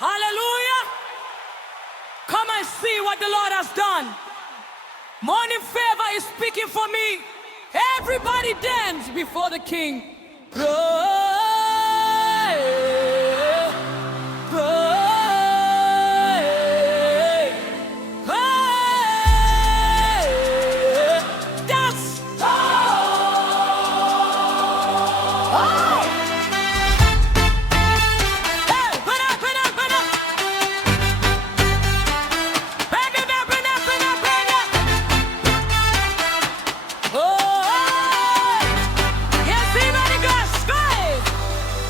Hallelujah. Come and see what the Lord has done. Morning favor is speaking for me. Everybody dance before the King.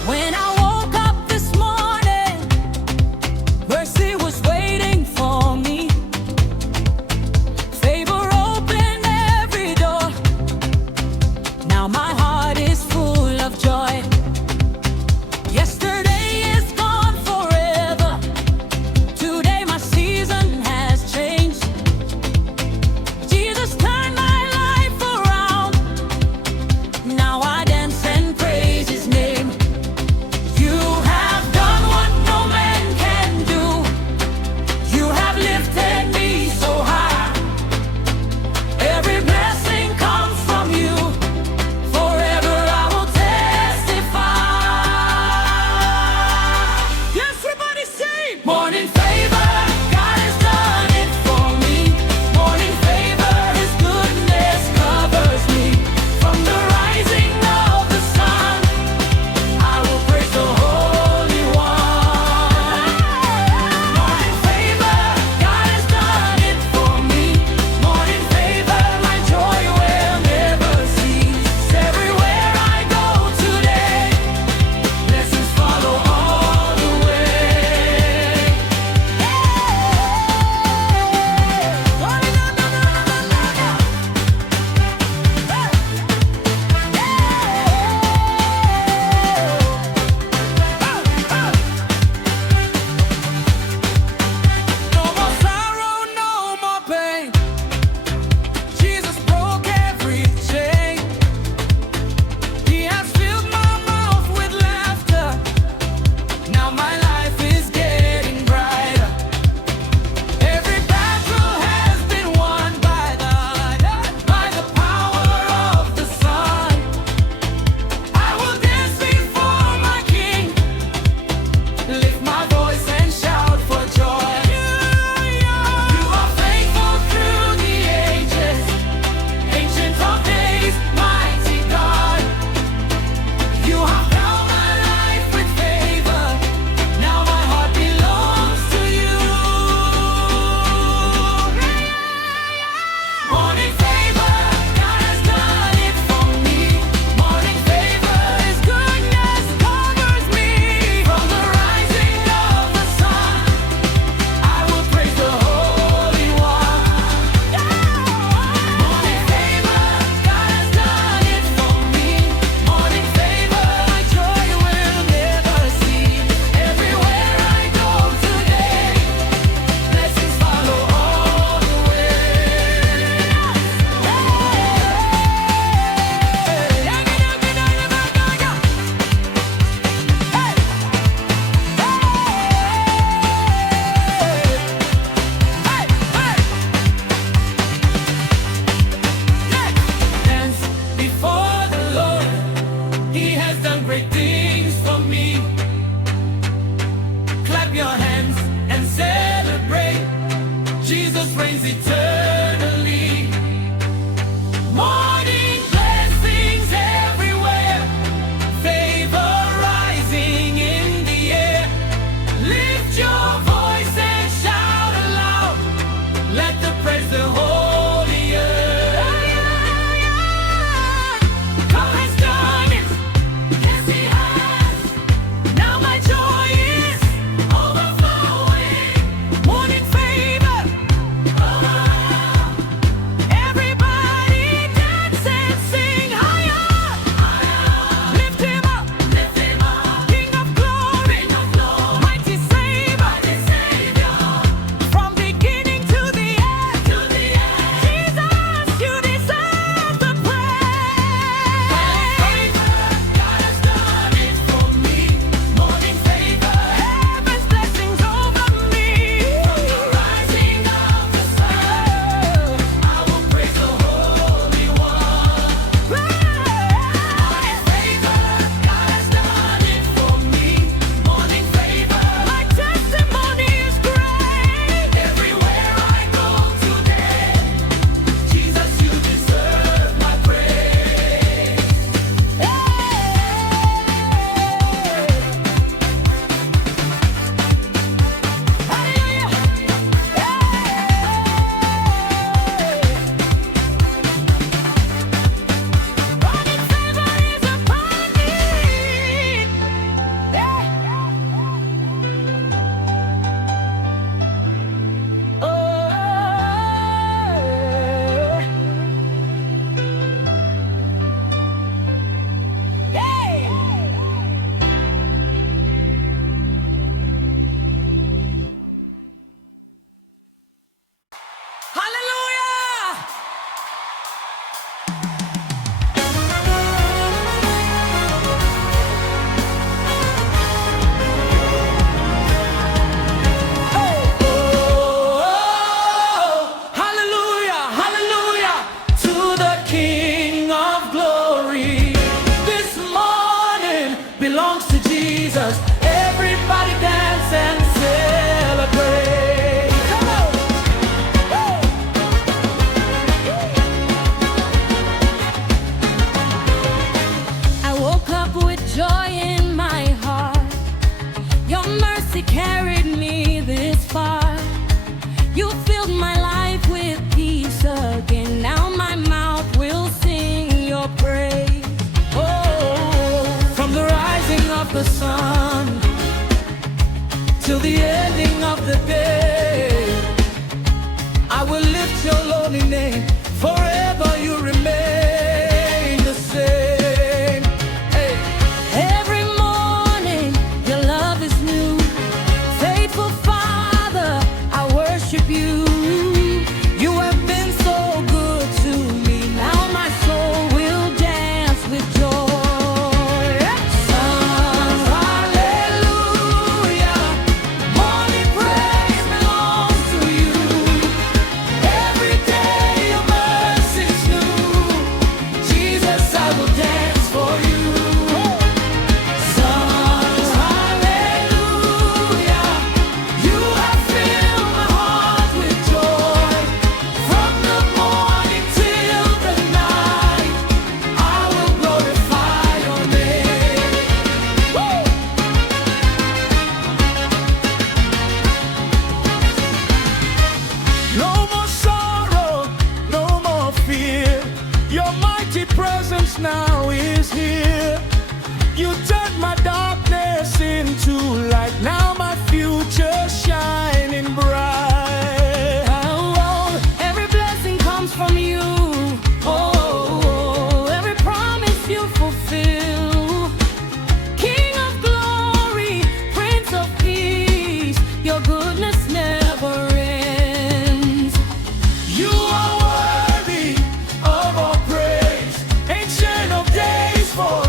When I woke up this morning, mercy was waiting for me. Favor opened every door. Now my heart is full of joy. Yesterday is gone forever. Today my season has changed. Jesus turned my life around. Now I dance and praise His name. You have done what no man can do. You have lifted me so high. Every blessing comes from you. Forever I will testify. Yes, everybody sing. Morning favor, God has done it for me. Morning favor, His goodness covers me. From the rising of the sun, I will praise the Holy One. Morning favor, God has done it for me. Morning favor, my joy will never cease. Everywhere I go today, blessings follow all the way. No more sorrow, no more pain. Jesus broke every chain. He has filled my mouth with laughter. Now my life is getting brighter. Every battle has been won by the power of the sun. I will dance before my King. Lift my voice and shout for joy. You are faithful through the ages, ancient of days, mighty God. You have held my life with favor. Now my heart belongs to you. Morning favor, God has done it for me. Morning favor, His goodness covers me. From the rising of the sun, I will praise the Holy One. Morning favor, God has done it for me. Morning favor, my joy will never cease. Everywhere I go today, blessings follow all the way. Dance before the Lord. He has done great things for me. Clap your hands and celebrate. Jesus reigns eternally. Morning blessings everywhere. Favor rising in the air. Lift your voice and shout aloud. Let the praise the Holy Earth. God has done it. Yes, He has. Now my joy is overflowing. Morning favor. mercy carried me this far. You filled my life with peace again. Now my mouth will sing your praise. Oh, From the rising of the sun till the ending of the day, I will lift your lonely name. Forever you remain the same. Hey. every morning your love is new. Faithful Father, I worship you. You have been so good to me. Now my soul will dance with joy. Sons, hallelujah. Morning praise belongs to you. Every day your mercy's new. Jesus, I will dance for you. Sons, hallelujah. You have filled my heart with joy. From the morning till the night, I will glorify your name. Woo! No more sorrow, no more fear. Your mighty presence now is here. You turned my darkness into light. Now my future shining bright. Oh, every blessing comes from you. Oh, every promise you fulfill. King of glory, Prince of peace, your goodness never ends. You are worthy of all praise. Ancient of days, for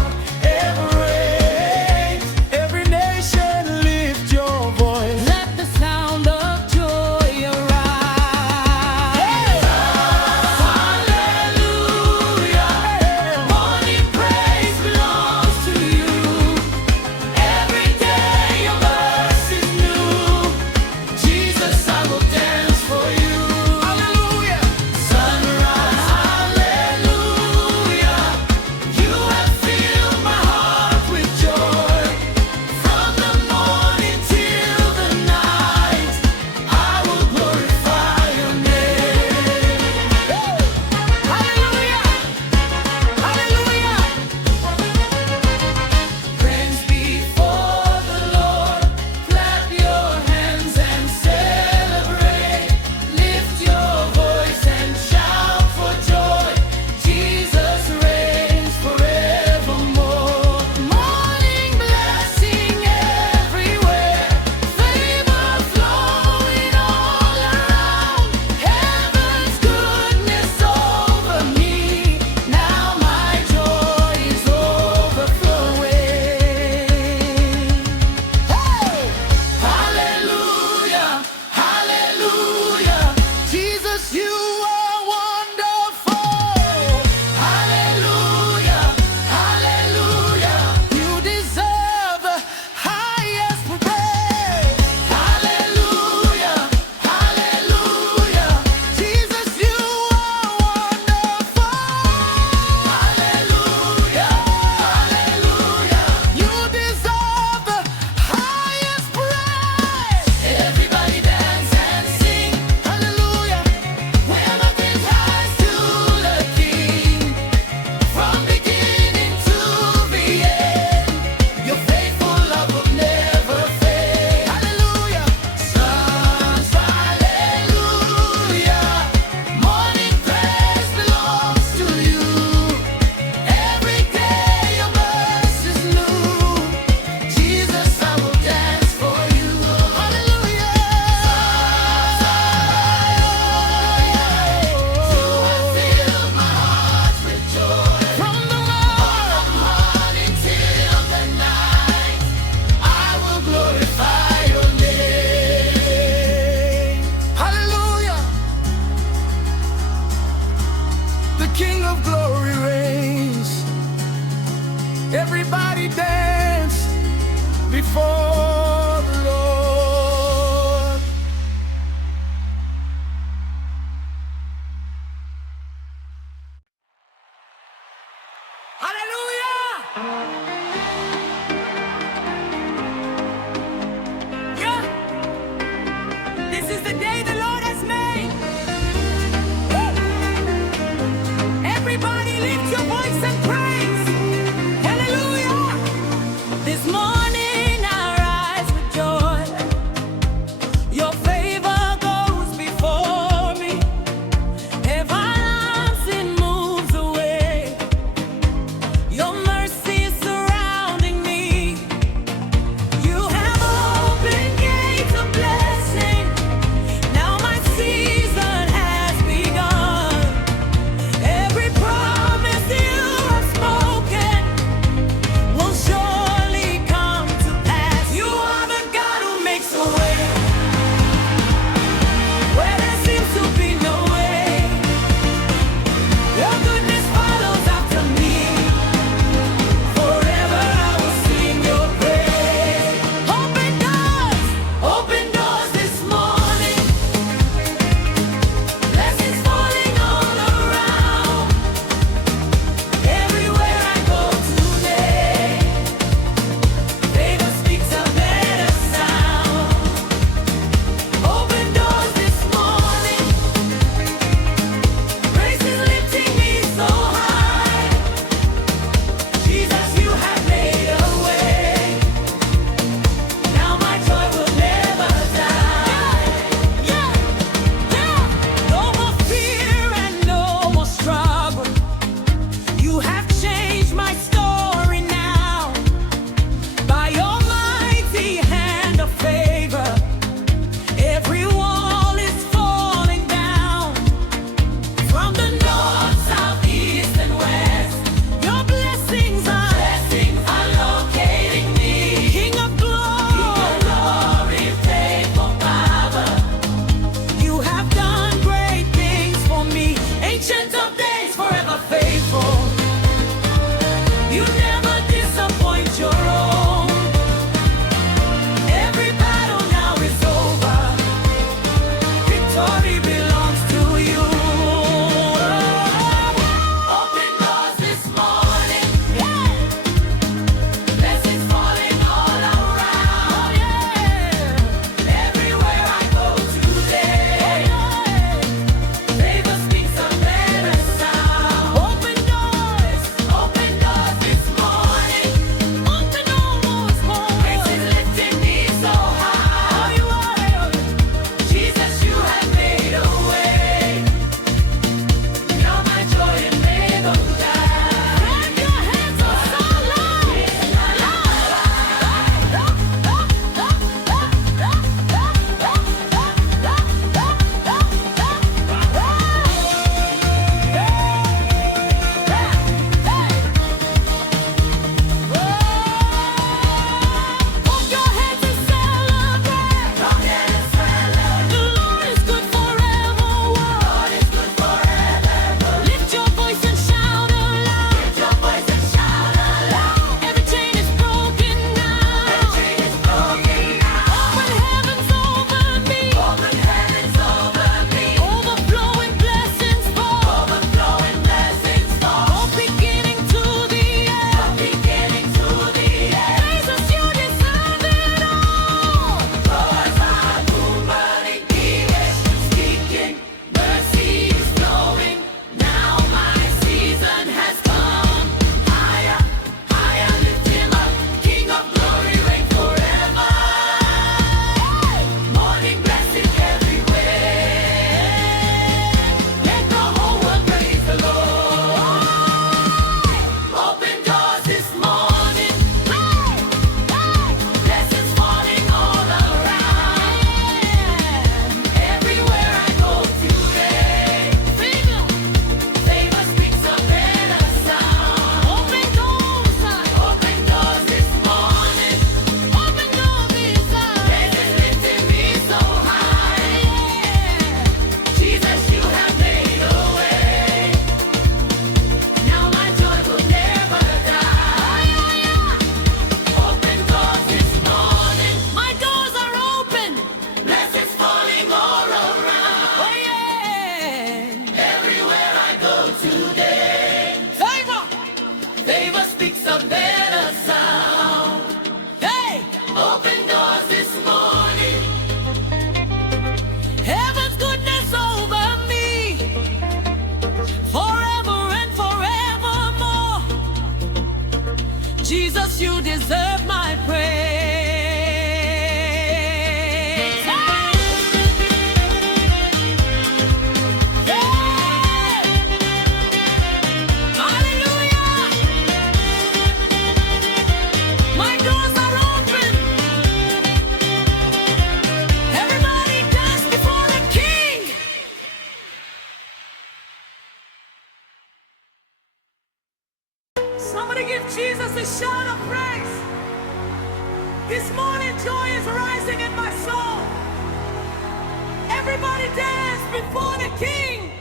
dance before the King.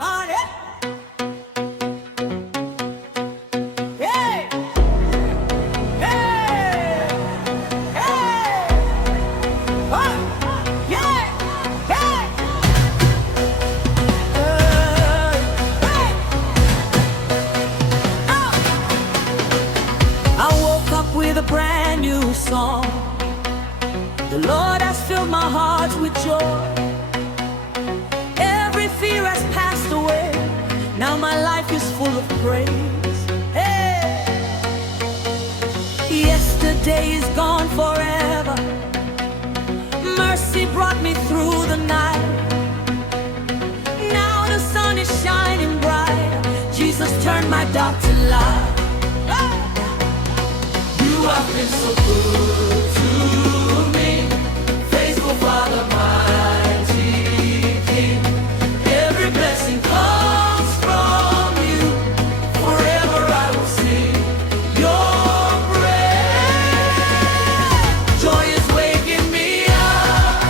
On it. Hey, hey, hey. Oh, yeah, hey. Hey. Oh. I woke up with a brand new song. The Lord has filled my heart with joy. Every fear has passed away. Now my life is full of praise. Hey! Yesterday is gone forever. Mercy brought me through the night. Now the sun is shining bright. Jesus turned my dark to light. You have been so good to me. Faithful Father, mighty King. Every blessing comes from you. Forever I will sing your praise. Joy is waking me up.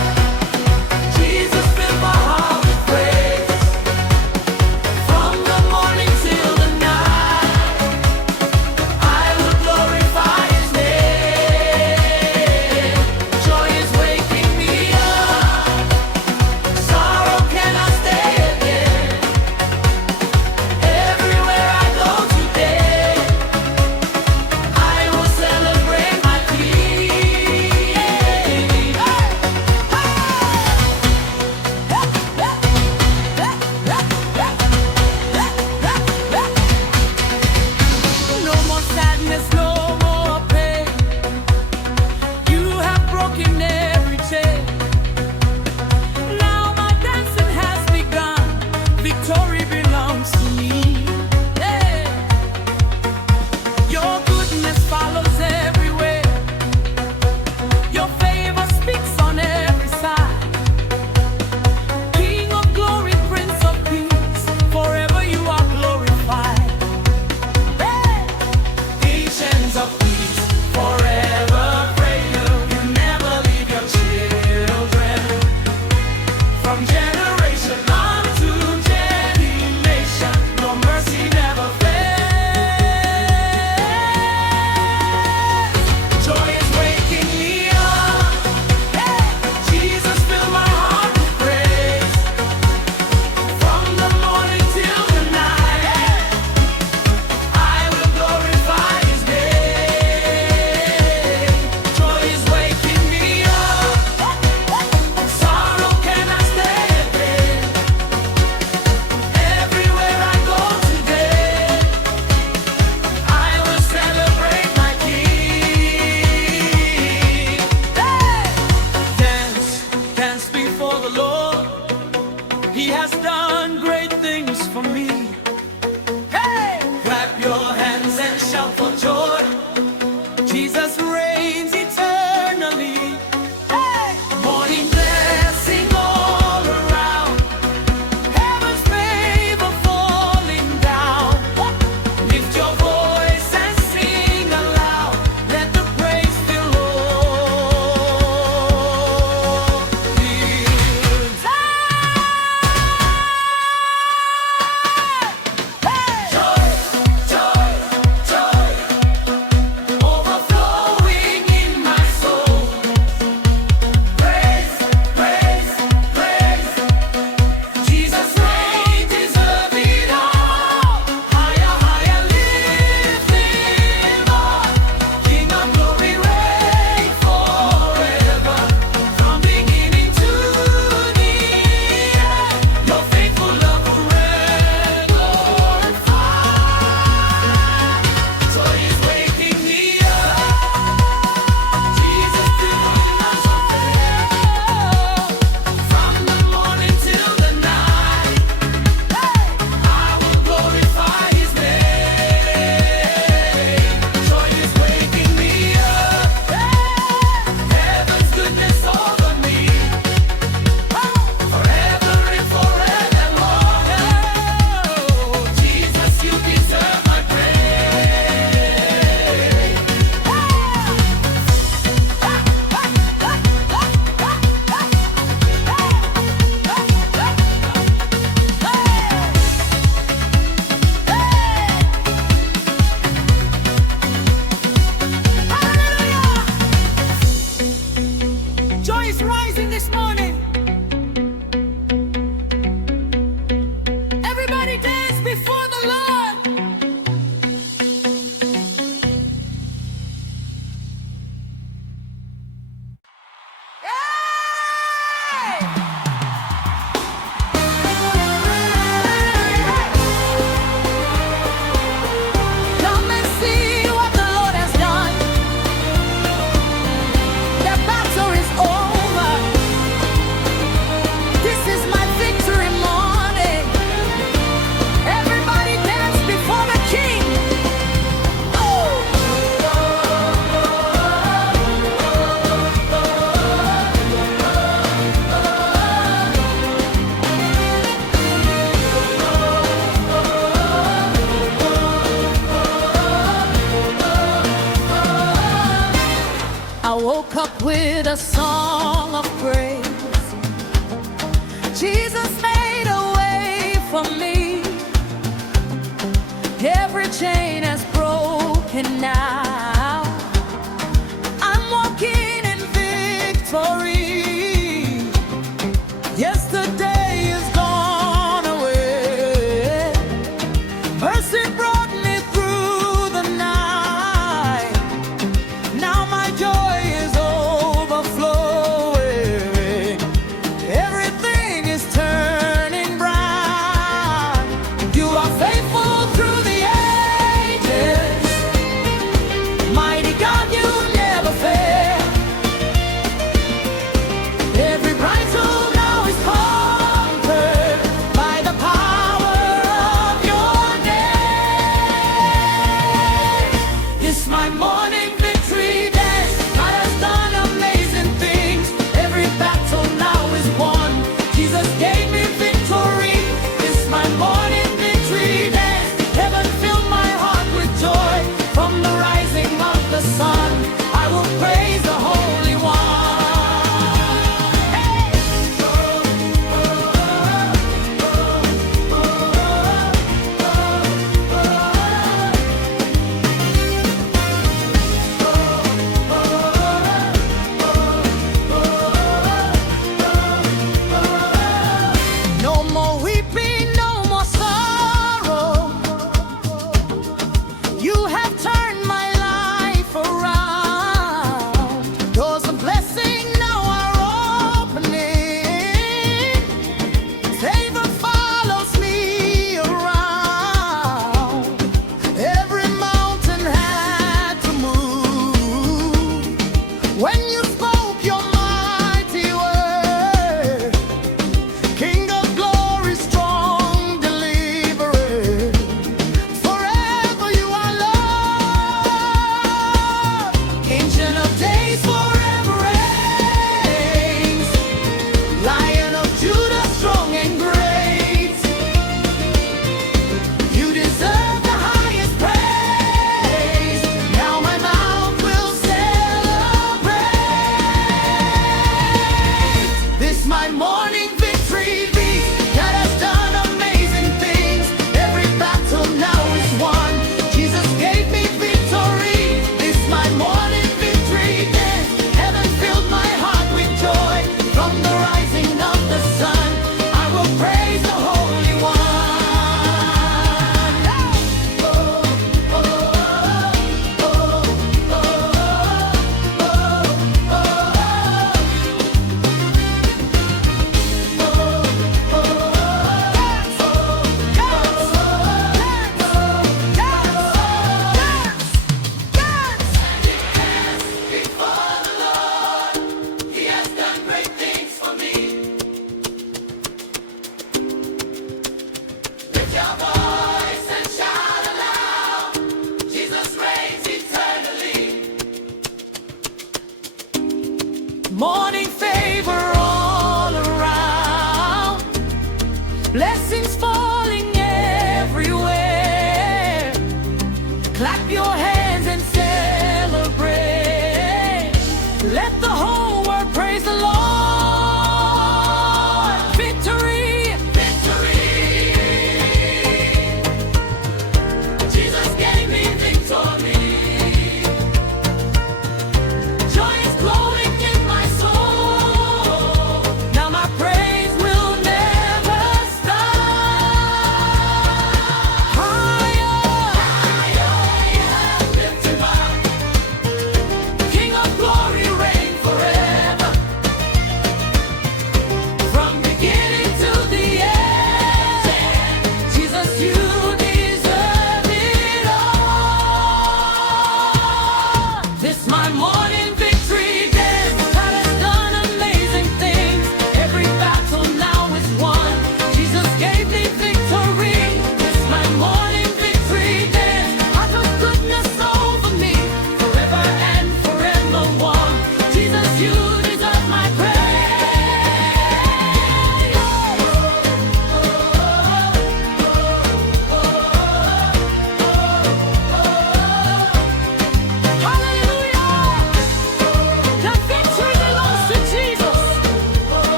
Jesus filled my heart with praise. From the morning till the night, I will glorify His name. Joy is rising this morning. Everybody dance before the Lord. Come and see what the Lord has done. The battle is over. This is my victory morning. Everybody dance before the King. I woke up with a song of praise. Jesus made a way for me. Every chain has broken now. I'm walking in victory. Yesterday is gone away. Mercy brought me through the night. Now my joy is overflowing. Everything is turning bright. You are faithful through the ages. Mighty God, you never fail. Every battle now is conquered by the power of your name. It's my morning victory dance. God has done amazing things. Every battle now is won. Jesus gave me victory. It's my morning victory dance. Heaven filled my heart with joy. From the rising of the sun, I will praise the Holy One. Hey! No more weeping, no more sorrow. You have turned my life around. Doors of blessing now are opening. Favor follows me around. Every mountain had to move when you spoke your mighty word. King of glory, strong deliverer. Forever you are Lord. Ancient of days, forever reigns. Lion of Judah, strong and great. You deserve the highest praise. Now my mouth will celebrate. This my morning victory beat. God has done amazing things. Every battle now is won. Jesus gave me victory. This my morning victory dance. Heaven filled my heart with joy. From the rising of the sun, I will praise the Holy One. He has done great things for me. Lift your voice and shout aloud. Jesus reigns eternally. Morning favor